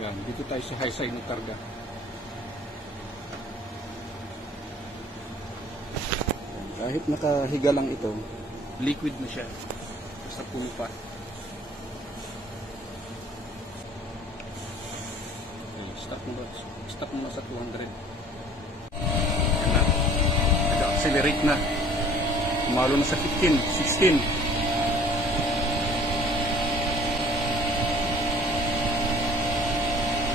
Yan, dito tayo sa high side ng karga. Kahit nakahiga lang ito, liquid na siya. Basta puno pa. Okay, stop mo na sa 200. Yan na. Nag-accelerate na. Umalo na sa 15, 16.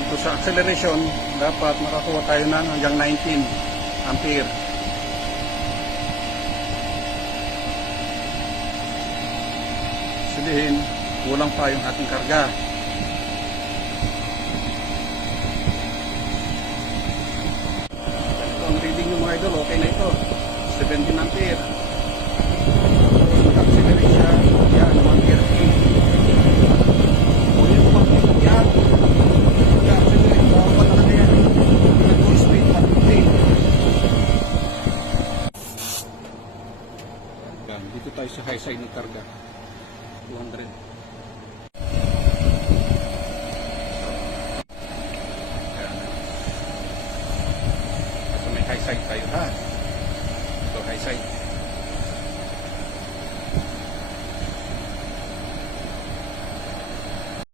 Dito sa acceleration, dapat makakuha tayo ng hanggang 19 ampere. Sabihin, kulang pa yung ating karga. Ito ang reading ng mga idol, okay na ito. 17 ampere. Accelerate siya, yan, 130. O yung pag-click yan, accelerate, bawal na yan. Full speed, 150. Yan, dito tayo sa high side ng karga. 200. Ito may high side tayo ha. Ito high side.